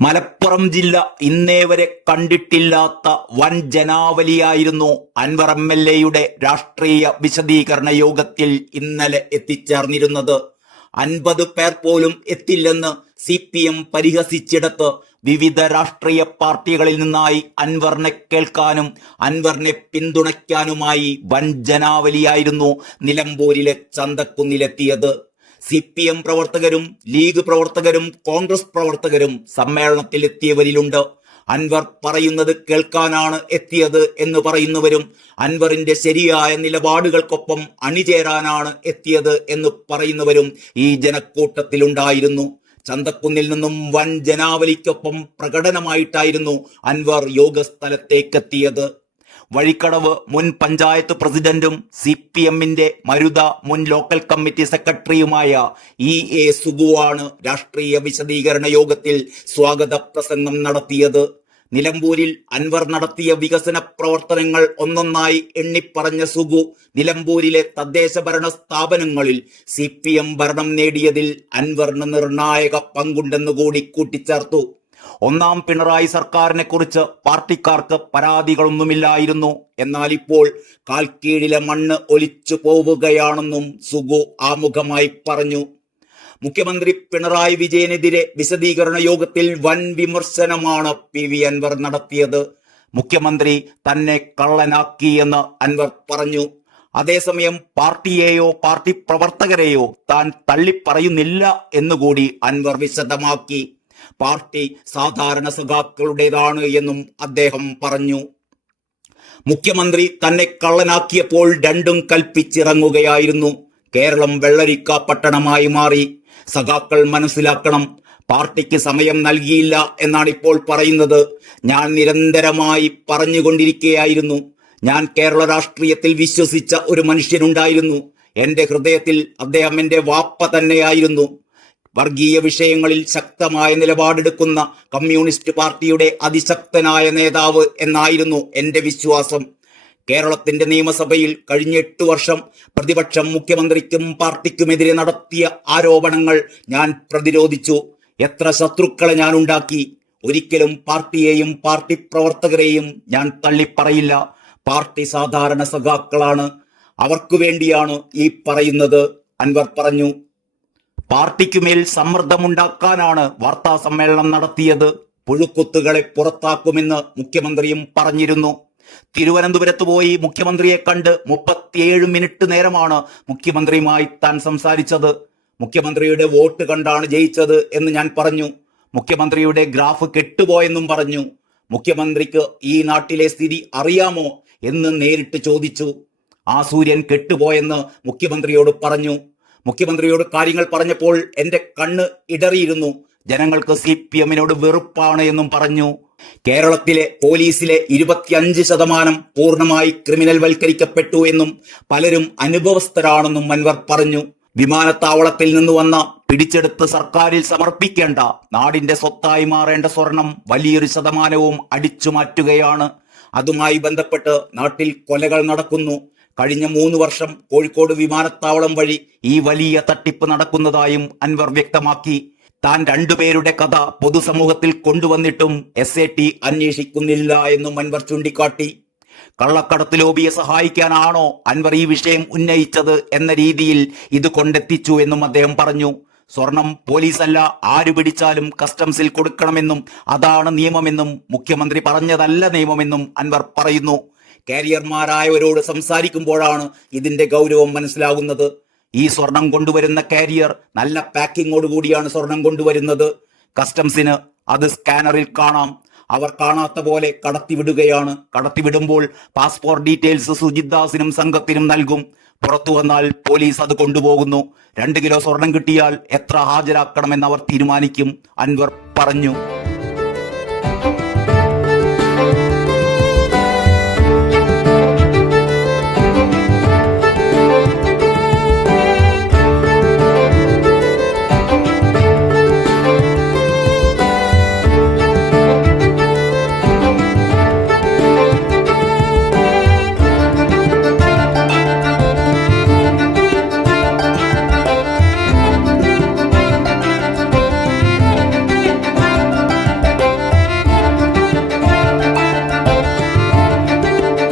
മലപ്പുറം ജില്ല ഇന്നേ വരെ കണ്ടിട്ടില്ലാത്ത വൻ ജനാവലിയായിരുന്നു അൻവർ എംഎൽഎയുടെ രാഷ്ട്രീയ വിശദീകരണ യോഗത്തിൽ ഇന്നലെ എത്തിച്ചേർന്നിരുന്നത്. 50 പേർ പോലും എത്തില്ലെന്ന് CPM പരിഹസിച്ചിടത്ത് വിവിധ രാഷ്ട്രീയ പാർട്ടികളിൽ നിന്നായി അൻവറിനെ കേൾക്കാനും അൻവറിനെ പിന്തുണയ്ക്കാനുമായി വൻ ജനാവലിയായിരുന്നു നിലമ്പൂരിലെ ചന്തക്കുന്നിലെത്തിയത്. CPM പ്രവർത്തകരും ലീഗ് പ്രവർത്തകരും കോൺഗ്രസ് പ്രവർത്തകരും സമ്മേളനത്തിലെത്തിയവരിലുണ്ട്. അൻവർ പറയുന്നത് കേൾക്കാനാണ് എത്തിയത് എന്ന് പറയുന്നവരും അൻവറിന്റെ ശരിയായ നിലപാടുകൾക്കൊപ്പം അണിചേരാനാണ് എത്തിയത് എന്ന് പറയുന്നവരും ഈ ജനക്കൂട്ടത്തിലുണ്ടായിരുന്നു. ചന്തക്കുന്നിൽ നിന്നും വൻ ജനാവലിക്കൊപ്പം പ്രകടനമായിട്ടായിരുന്നു അൻവർ യോഗസ്ഥലത്തേക്കെത്തിയത്. വഴിക്കടവ് മുൻ പഞ്ചായത്ത് പ്രസിഡന്റും CPMന്റെ മരുത മുൻ ലോക്കൽ കമ്മിറ്റി സെക്രട്ടറിയുമായ EA സുഗുവാണ് രാഷ്ട്രീയ വിശദീകരണ യോഗത്തിൽ സ്വാഗത പ്രസംഗം നടത്തിയത്. നിലമ്പൂരിൽ അൻവർ നടത്തിയ വികസന പ്രവർത്തനങ്ങൾ ഒന്നൊന്നായി എണ്ണിപ്പറഞ്ഞ സുഗു നിലമ്പൂരിലെ തദ്ദേശ ഭരണ സ്ഥാപനങ്ങളിൽ CPM ഭരണം നേടിയതിൽ അൻവറിന് നിർണായക പങ്കുണ്ടെന്ന് കൂടി കൂട്ടിച്ചേർത്തു. ഒന്നാം പിണറായി സർക്കാരിനെ കുറിച്ച് പാർട്ടിക്കാർക്ക് പരാതികളൊന്നുമില്ലായിരുന്നു. എന്നാൽ ഇപ്പോൾ കാൽക്കീഴിലെ മണ്ണ് ഒലിച്ചു പോവുകയാണെന്നും സുഗു ആമുഖമായി പറഞ്ഞു. മുഖ്യമന്ത്രി പിണറായി വിജയനെതിരെ വിശദീകരണ യോഗത്തിൽ വൻ വിമർശനമാണ് PV അൻവർ നടത്തിയത്. മുഖ്യമന്ത്രി തന്നെ കള്ളനാക്കിയെന്ന് അൻവർ പറഞ്ഞു. അതേസമയം പാർട്ടിയെയോ പാർട്ടി പ്രവർത്തകരെയോ താൻ തള്ളിപ്പറയുന്നില്ല എന്നുകൂടി അൻവർ വിശദമാക്കി. പാർട്ടി സാധാരണ സഖാക്കളുടേതാണ് എന്നും അദ്ദേഹം പറഞ്ഞു. മുഖ്യമന്ത്രി തന്നെ കള്ളനാക്കിയപ്പോൾ രണ്ടും കൽപ്പിച്ചിറങ്ങുകയായിരുന്നു. കേരളം വെള്ളരിക്ക പട്ടണമായി മാറി. സഖാക്കൾ മനസ്സിലാക്കണം, പാർട്ടിക്ക് സമയം നൽകിയില്ല എന്നാണ് ഇപ്പോൾ പറയുന്നത്. ഞാൻ നിരന്തരമായി പറഞ്ഞുകൊണ്ടിരിക്കുകയായിരുന്നു. ഞാൻ കേരള രാഷ്ട്രീയത്തിൽ വിശ്വസിച്ച ഒരു മനുഷ്യനുണ്ടായിരുന്നു. എന്റെ ഹൃദയത്തിൽ അദ്ദേഹം എന്റെ വാപ്പ തന്നെയായിരുന്നു. വർഗീയ വിഷയങ്ങളിൽ ശക്തമായ നിലപാടെടുക്കുന്ന കമ്മ്യൂണിസ്റ്റ് പാർട്ടിയുടെ അതിശക്തനായ നേതാവ് എന്നായിരുന്നു എന്റെ വിശ്വാസം. കേരളത്തിന്റെ നിയമസഭയിൽ കഴിഞ്ഞ 8 വർഷം പ്രതിപക്ഷം മുഖ്യമന്ത്രിക്കും പാർട്ടിക്കുമെതിരെ നടത്തിയ ആരോപണങ്ങൾ ഞാൻ പ്രതിരോധിച്ചു. എത്ര ശത്രുക്കളെ ഞാൻ ഉണ്ടാക്കി. ഒരിക്കലും പാർട്ടിയെയും പാർട്ടി പ്രവർത്തകരെയും ഞാൻ തള്ളിപ്പറയില്ല. പാർട്ടി സാധാരണ സഖാക്കളാണ്, അവർക്കു വേണ്ടിയാണ് ഈ പറയുന്നത്, അൻവർ പറഞ്ഞു. പാർട്ടിക്കുമേൽ സമ്മർദ്ദമുണ്ടാക്കാനാണ് വാർത്താ സമ്മേളനം നടത്തിയത്. പുഴുക്കുത്തുകളെ പുറത്താക്കുമെന്ന് മുഖ്യമന്ത്രിയും പറഞ്ഞിരുന്നു. തിരുവനന്തപുരത്ത് പോയി മുഖ്യമന്ത്രിയെ കണ്ട് 37 മിനിറ്റ് നേരമാണ് മുഖ്യമന്ത്രിയുമായി താൻ സംസാരിച്ചത്. മുഖ്യമന്ത്രിയുടെ വോട്ട് കണ്ടാണ് ജയിച്ചത് എന്ന് ഞാൻ പറഞ്ഞു. മുഖ്യമന്ത്രിയുടെ ഗ്രാഫ് കെട്ടുപോയെന്നും പറഞ്ഞു. മുഖ്യമന്ത്രിക്ക് ഈ നാട്ടിലെ സ്ഥിതി അറിയാമോ എന്ന് നേരിട്ട് ചോദിച്ചു. ആ സൂര്യൻ കെട്ടുപോയെന്ന് മുഖ്യമന്ത്രിയോട് പറഞ്ഞു. മുഖ്യമന്ത്രിയോട് കാര്യങ്ങൾ പറഞ്ഞപ്പോൾ എന്റെ കണ്ണ് ഇടറിയിരുന്നു. ജനങ്ങൾക്ക് CPMനോട് വെറുപ്പാണ് എന്നും പറഞ്ഞു. കേരളത്തിലെ പോലീസിലെ 25% പൂർണ്ണമായി ക്രിമിനൽ വൽക്കരിക്കപ്പെട്ടു എന്നും പലരും അനുഭവസ്ഥരാണെന്നും അൻവർ പറഞ്ഞു. വിമാനത്താവളത്തിൽ നിന്ന് വന്ന പിടിച്ചെടുത്ത് സർക്കാരിൽ സമർപ്പിക്കേണ്ട നാടിന്റെ സ്വത്തായി മാറേണ്ട സ്വർണം വലിയൊരു ശതമാനവും അടിച്ചു മാറ്റുകയാണ്. അതുമായി ബന്ധപ്പെട്ട് നാട്ടിൽ കൊലകൾ നടക്കുന്നു. കഴിഞ്ഞ 3 വർഷം കോഴിക്കോട് വിമാനത്താവളം വഴി ഈ വലിയ തട്ടിപ്പ് നടക്കുന്നതായും അൻവർ വ്യക്തമാക്കി. താൻ 2 പേരുടെ കഥ പൊതുസമൂഹത്തിൽ കൊണ്ടുവന്നിട്ടും SAT അന്വേഷിക്കുന്നില്ല എന്നും അൻവർ ചൂണ്ടിക്കാട്ടി. കള്ളക്കടത്ത് ലോബിയെ സഹായിക്കാനാണോ അൻവർ ഈ വിഷയം ഉന്നയിച്ചത് എന്ന രീതിയിൽ ഇത് കൊണ്ടെത്തിച്ചു എന്നും അദ്ദേഹം പറഞ്ഞു. സ്വർണം പോലീസല്ല, ആര് പിടിച്ചാലും കസ്റ്റംസിൽ കൊടുക്കണമെന്നും അതാണ് നിയമമെന്നും മുഖ്യമന്ത്രി പറഞ്ഞതല്ല നിയമമെന്നും അൻവർ പറയുന്നു. കാരിയർമാരായവരോട് സംസാരിക്കുമ്പോഴാണ് ഇതിന്റെ ഗൗരവം മനസ്സിലാകുന്നത്. ഈ സ്വർണം കൊണ്ടുവരുന്ന കാരിയർ നല്ല പാക്കിങ്ങോടുകൂടിയാണ് സ്വർണം കൊണ്ടുവരുന്നത്. കസ്റ്റംസിന് അത് സ്കാനറിൽ കാണാം. അവർ കാണാത്ത പോലെ കടത്തിവിടുകയാണ്. കടത്തിവിടുമ്പോൾ പാസ്പോർട്ട് ഡീറ്റെയിൽസ് സുജിത് ദാസിനും സംഘത്തിനും നൽകും. പുറത്തു വന്നാൽ പോലീസ് അത് കൊണ്ടുപോകുന്നു. 2 കിലോ സ്വർണം കിട്ടിയാൽ എത്ര ഹാജരാക്കണമെന്ന് അവർ തീരുമാനിക്കും, അൻവർ പറഞ്ഞു.